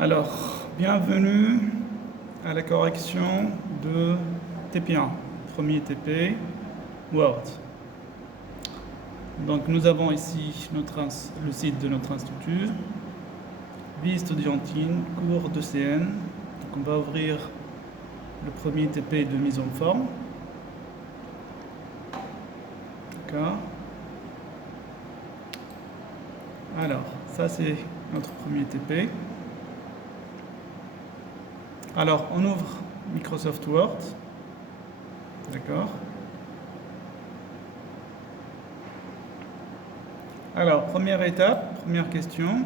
Alors, bienvenue à la correction de TP1, premier TP, Word. Donc nous avons ici le site de notre institut, vie estudiantine, cours de CN. Donc on va ouvrir le premier TP de mise en forme. D'accord. Alors, ça c'est notre premier TP. Alors, on ouvre Microsoft Word. D'accord. Alors, première étape, première question.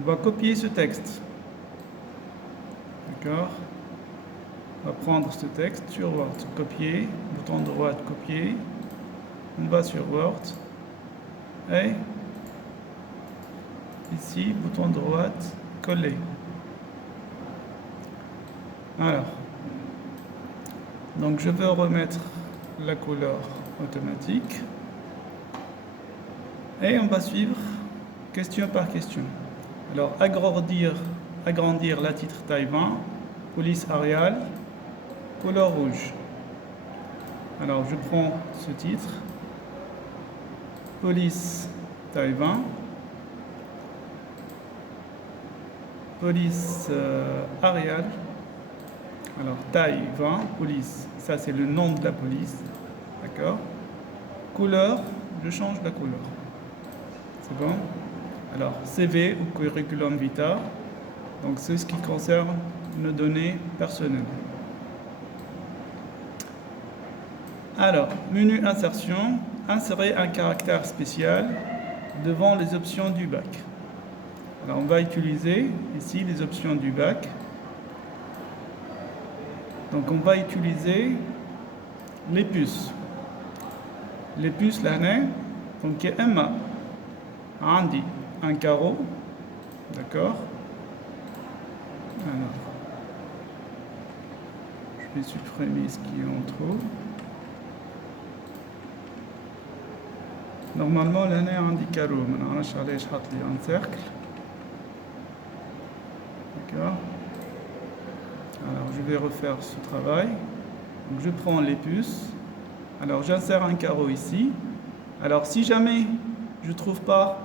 On va copier ce texte. D'accord. On va prendre ce texte sur Word, copier, bouton droit, copier. On va sur Word. Et ici, bouton droit, coller. Alors, donc je veux remettre la couleur automatique et on va suivre question par question. Alors, agrandir la titre taille 20, police Arial, couleur rouge. Alors, je prends ce titre, police taille 20, police Arial. Alors, taille 20, police, ça c'est le nom de la police, d'accord. Couleur, je change la couleur. C'est bon. Alors, CV ou curriculum vitae, donc c'est ce qui concerne nos données personnelles. Alors, menu insertion, insérer un caractère spécial devant les options du bac. Alors, on va utiliser ici les options du bac. Donc on va utiliser les puces. Les puces là, donc Emma, Andy, un carreau, d'accord. Alors, je vais supprimer ce qui est en trop. Normalement là, Andy carreau, maintenant je vais mettre un cercle, d'accord. Alors, je vais refaire ce travail. Donc, je prends les puces. Alors, j'insère un carreau ici. Alors, si jamais je ne trouve pas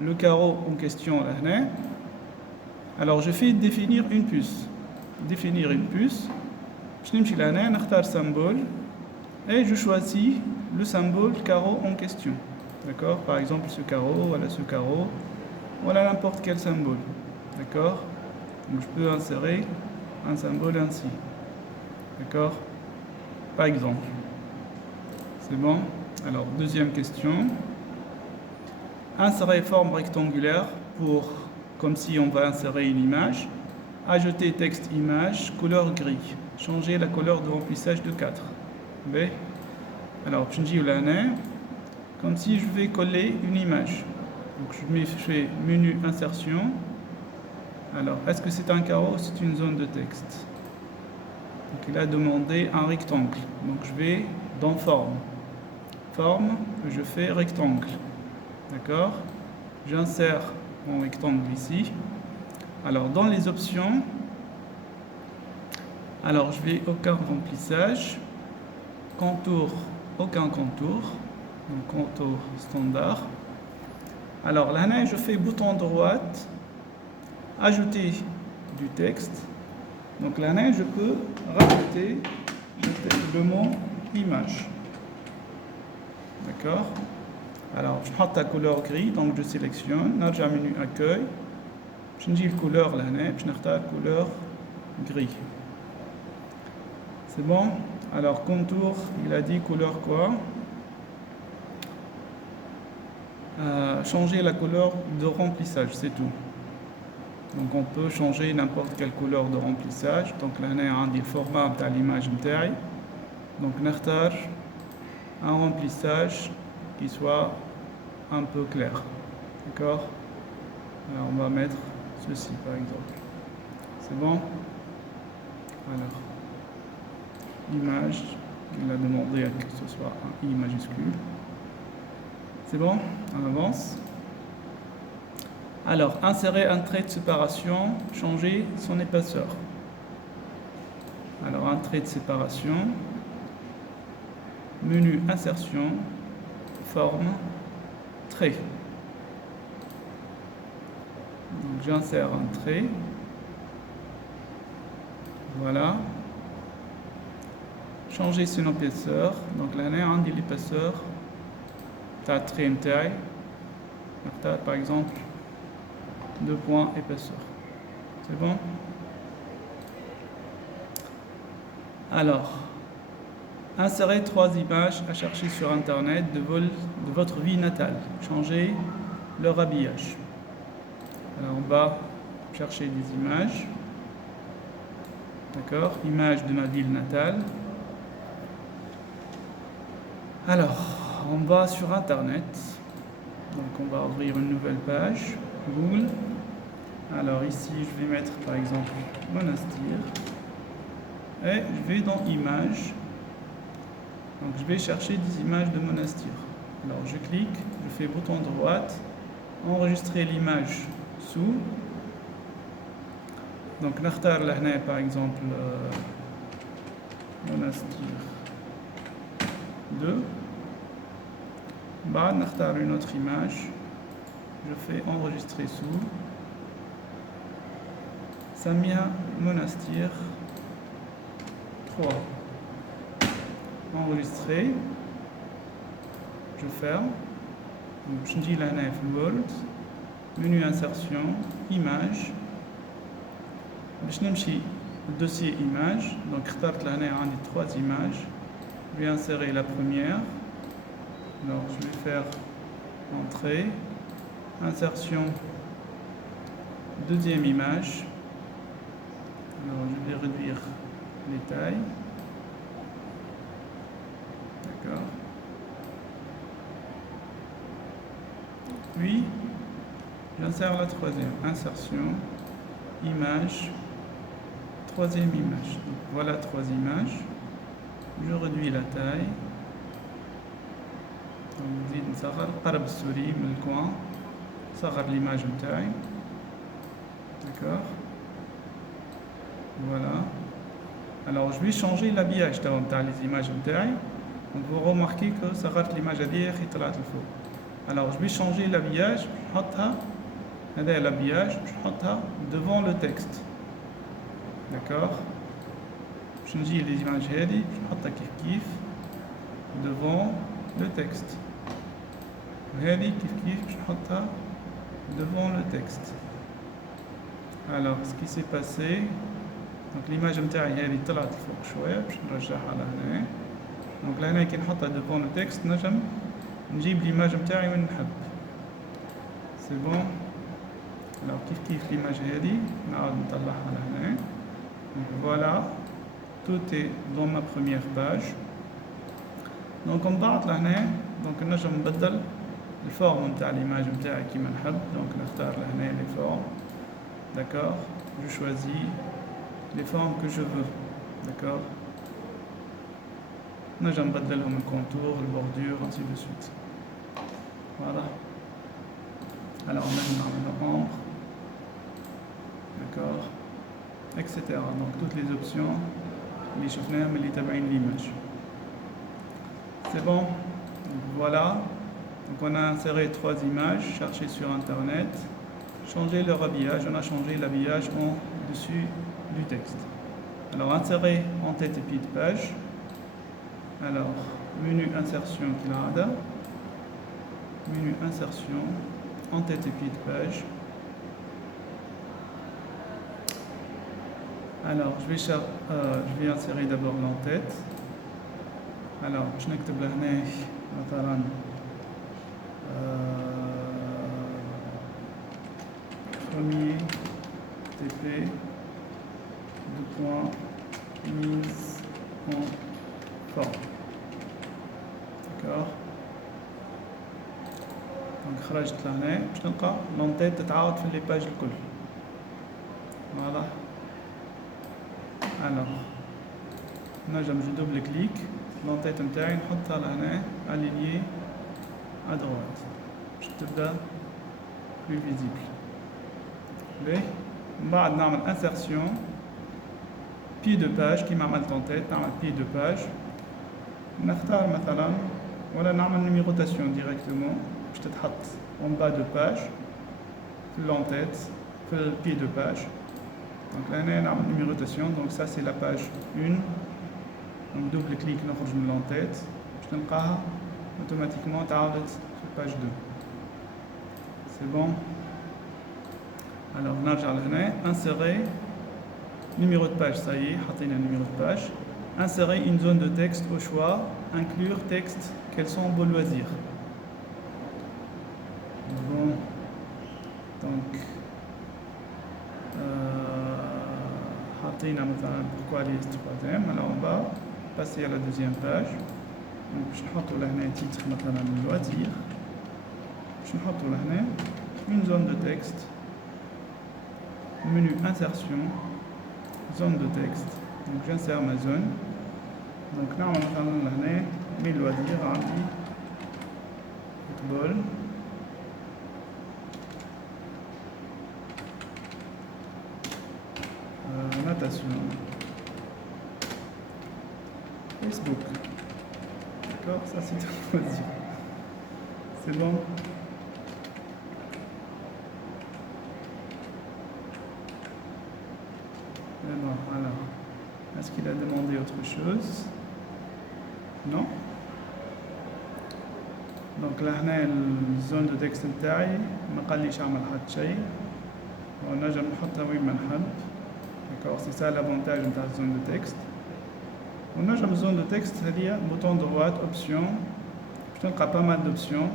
le carreau en question là, alors je fais définir une puce. Définir une puce. Je vais là, symbole et je choisis le symbole carreau en question. D'accord. Par exemple, ce carreau, voilà n'importe quel symbole. D'accord. Donc, je peux insérer un symbole ainsi. D'accord. Par exemple. C'est bon. Alors, deuxième question. Insérer forme rectangulaire pour, comme si on va insérer une image. Ajouter texte image, couleur gris. Changer la couleur de remplissage de 4. B. Alors, je dis là, comme si je vais coller une image. Donc, je fais menu insertion. Alors, est-ce que c'est un carreau ou c'est une zone de texte? Donc, il a demandé un rectangle. Donc, je vais dans forme. Forme, je fais rectangle. D'accord. J'insère mon rectangle ici. Alors, dans les options, alors je vais aucun remplissage. Contour, aucun contour. Donc, contour standard. Alors, là, je fais bouton droit. Ajouter du texte. Donc là, je peux rajouter le mot image. D'accord. Alors, je prends la couleur gris, donc je sélectionne. Narja menu accueil. Je dis la couleur là, je n'ai la couleur gris. C'est bon. Alors, contour, il a dit couleur quoi? Changer la couleur de remplissage, c'est tout. Donc on peut changer n'importe quelle couleur de remplissage. Donc là, on a le format de l'image. Donc نختار un remplissage qui soit un peu clair. D'accord. Alors on va mettre ceci par exemple. C'est bon. Alors, image, il a demandé que ce soit un I majuscule. C'est bon. On avance. Alors, insérer un trait de séparation, changer son épaisseur. Alors, un trait de séparation, menu insertion, forme, trait. Donc, j'insère un trait. Voilà. Changer son épaisseur. Donc, là, on a l'épaisseur. T'as trait taille. Par exemple, 2 points épaisseur. C'est bon? Alors, insérez 3 images à chercher sur Internet de votre vie natale. Changez leur habillage. Alors, on va chercher des images. D'accord? Images de ma ville natale. Alors, on va sur Internet. Donc, on va ouvrir une nouvelle page. Google. Alors, ici, je vais mettre par exemple Monastir. Et je vais dans Images. Donc je vais chercher des images de Monastir. Alors je clique, je fais bouton droite, enregistrer l'image sous. Donc نختار لهنا par exemple Monastir 2. بعد نختار une autre image. Je fais enregistrer sous. Samia Monastir 3. Enregistrer. Je ferme. Donc, je dis la nef Word. Menu insertion. Image. Je n'imchi le dossier image. Donc, je vais 3 images. Je vais insérer la première. Alors, je vais faire entrée. Insertion. Deuxième image. Alors, je vais réduire les tailles. D'accord. Puis, j'insère la troisième. Insertion, image, troisième image. Donc, voilà 3 images. Je réduis la taille. Donc, je نصغر قرب السوري من الكوان. صغر l'image نتاعي. D'accord. Voilà. Alors, je vais changer l'habillage de les images نتاعي. Donc, vous remarquez que ça rate l'image à dire et طلعت لفوق. Alors, je vais changer l'habillage. نحطها هذا l'habillage. Je نحطها devant le texte. D'accord. Je نجي les images هذه نحطها كيف devant le texte. وهذه كيف نحطها devant le texte. Alors, ce qui s'est passé, donc l'image نتاعي هذه طلعت لفوق شويه باش نرجعها لهنا. Donc là, كي نحطها devant le texte نجم نجيب l'image نتاعي وين نحب. C'est bon. Alors كيف l'image هذه نعاود نطلعها لهنا. Donc voilà, tout est dans ma première page. Donc on part لهنا. Donc نجم نبدل الفورم نتاع l'image نتاعي كيما نحب. Donc نختار لهنا les formes. D'accord. Je choisis les formes que je veux. D'accord. نجم نبدلهم الكونتور, le bordure, ainsi de suite. Voilà. Alors maintenant, ombre. D'accord. Etc. Donc toutes les options, les شفناها اللي تابعين l'image. C'est bon. Donc, voilà. Donc on a inséré 3 images, cherché sur internet, changé leur habillage. On a changé l'habillage en dessus du texte. Alors insérer en tête et pied de page. Alors, menu insertion Kilada, menu insertion, en tête et pied de page. Alors, je vais insérer d'abord l'en-tête. Alors, je نكتب لهنا مثلا premier TP 2 points mise en forme. D'accord. Donc خرجت لهنا باش نلقى لونتيت تتعاود في لي باج الكل. فوالا. Alors نجم جو دوبل كليك لونتيت نتاعي نحطها لهنا aligné à droite باش تبدا plus visible. باهي من بعد نعمل insertion pied de page كيما عملت en tête نعمل pied de page نختار مثلا ولا نعمل numérotation directement باش تتحط en bas de page في l'en-tête في le pied de page donc là نعمل numérotation donc ça c'est la page 1 donc double clic نخرج من l'en-tête باش نلقاها automatiquement تعاودت في page 2 c'est bon. Alors نرجع لهنا insérer numéro de page, ça y est, حطينا numéro de page. Insérer une zone de texte au choix, inclure texte, quels sont vos loisirs. Bon, donc, حطينا مثلا pourquoi aller troisième, alors on va passer à la deuxième page. Donc, je نحط لهنا titre مثلا loisirs. Je نحط لهنا une zone de texte, menu insertion, zone de texte. Donc j'insère ma zone. Donc نعمل مثلا لهنا mes loisirs عندي football natation Facebook. D'accord, ça c'est un loisir. C'est bon. Alors, est-ce qu'il a demandé autre chose? Non. Donc là, on a la zone de texte نتاعي ما قاليش اعمل حتى شيء ونجم نحطها وين ما نحب. D'accord, c'est ça l'avantage de la zone de texte. ونجم la zone de texte هذه bouton droite option باش تلقى pas mal d'options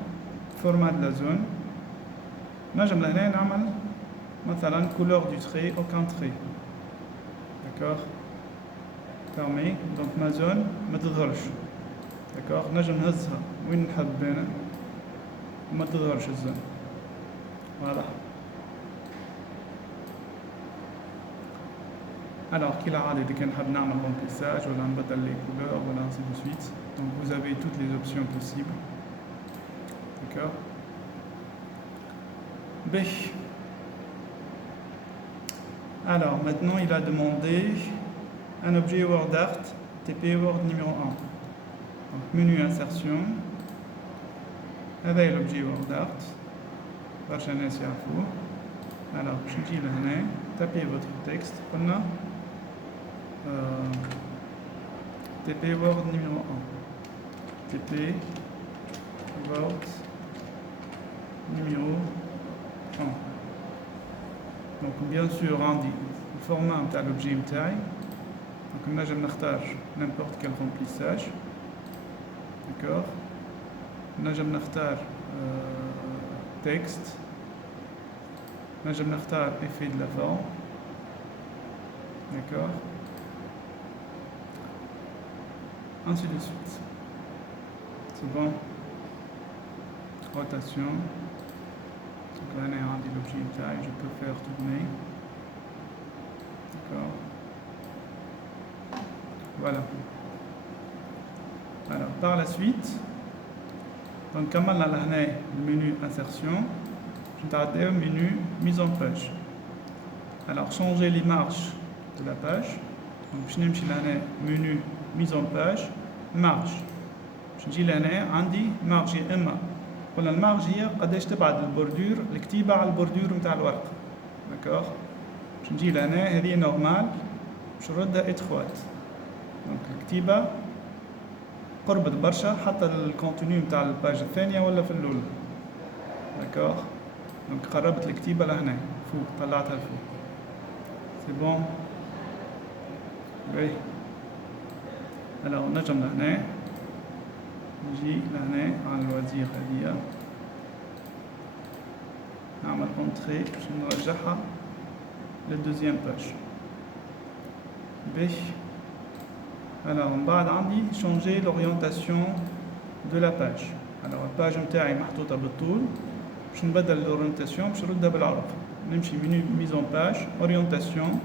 format de la zone. نجم لهنا نعمل مثلا couleur du trait aucun trait. D'accord, fermé, donc ma zone ما تظهرش. D'accord, نجم نهزها وين نحب أنا وما تظهرش الزون. Voilà. Alors كالعادة إذا كان نحب نعمل remplissage ولا نبدل les couleurs ولا ainsi de suite. Donc vous avez toutes les options possibles. D'accord. B. Alors maintenant il a demandé un objet WordArt TP Word numéro 1. Donc menu insertion avec l'objet WordArt. برشا ناس يعرفوه. Alors باش نجي لهنا tapez votre texte قلنا TP Word numéro 1. TP Word numéro 1. Donc bien sûr عندي الفورmat نتاع l'objet نتاعي. Donc نجم نختار n'importe quel remplissage. D'accord. نجم نختار texte. نجم نختار effet de la forme. D'accord. Ainsi de suite. C'est bon. Rotation. Donc là, on a l'objet taille, je peux faire tourner. D'accord. Voilà. Alors, par la suite, donc, comme on a le menu insertion, je vais au menu mise en page. Alors, changer les marges de la page. Donc, je vais aller menu mise en page, marge. Je vais aller عندي marge يا إما ولا المارج هي قداش تبعد البوردور الكتيبة على البوردور نتاع الورق. داكوغ باش نجي لهنا هذه نورمال باش نردها اتخوات دونك الكتيبة قربت برشا حتى الكونتوني نتاع الباج الثانية ولا في الأولى. داكوغ دونك قربت الكتيبة لهنا فوق طلعتها فوق. سي بون. وي alors نجم لهنا نجي لهنا على الوزير هذيا نعمل انتري باش نرجعها للدوزيام باج باش alors من بعد عندي changer l'orientation de la page. alors الباج نتاعي محطوطة بالطول باش نبدل l'orientation باش نردها بالعرض نمشي منو mise en page orientation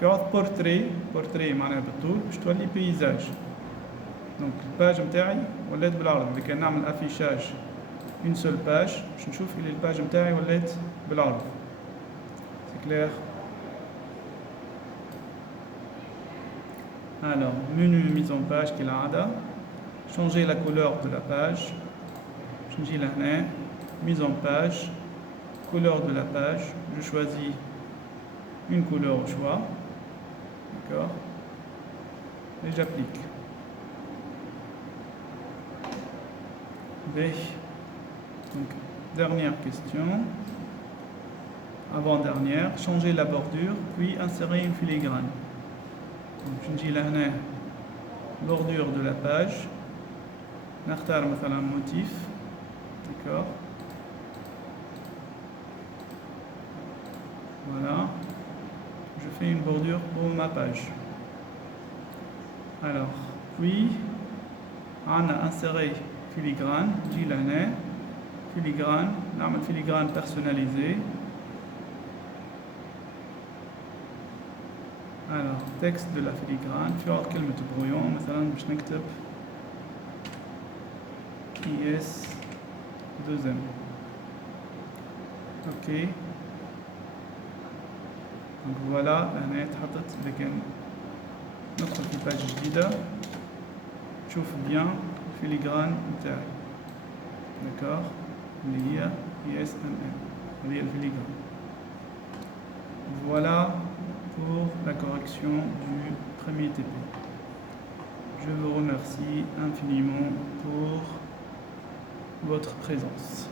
في عوض بورتري معناها بالطول باش تولي بيزاج. دونك الباج نتاعي ولات بالعرض. اذا كان نعمل افيشاج اون سول باج باش نشوف اللي الباج نتاعي ولات بالعرض. سي C'est clair? Alors, menu mise en page qui est là. Changer la couleur de la page. Changer la mise en page. Couleur de la page. Je choisis une couleur au choix. D'accord? Et j'applique. B. Donc, dernière question. Avant-dernière. Changer la bordure, puis insérer une filigrane. Donc, je dis là, bordure de la page. نختار مثلا motif. D'accord? Voilà. Je fais une bordure pour ma page. Alors, puis, on a inséré filigrane, j'ai là, filigrane, نعمل filigrane personnalisée. Alors, texte de la filigrane, في وقت كلمة brouillon, مثلا باش نكتب IS 2M. Ok. Donc voilà, هنا تحطت لكن ندخل في باج جديدة تشوف bien الفيليغران نتاعي. D'accord. اللي هي ISMM. هذه الفيليغران. Voilà pour la correction du premier TP. Je vous remercie infiniment pour votre présence.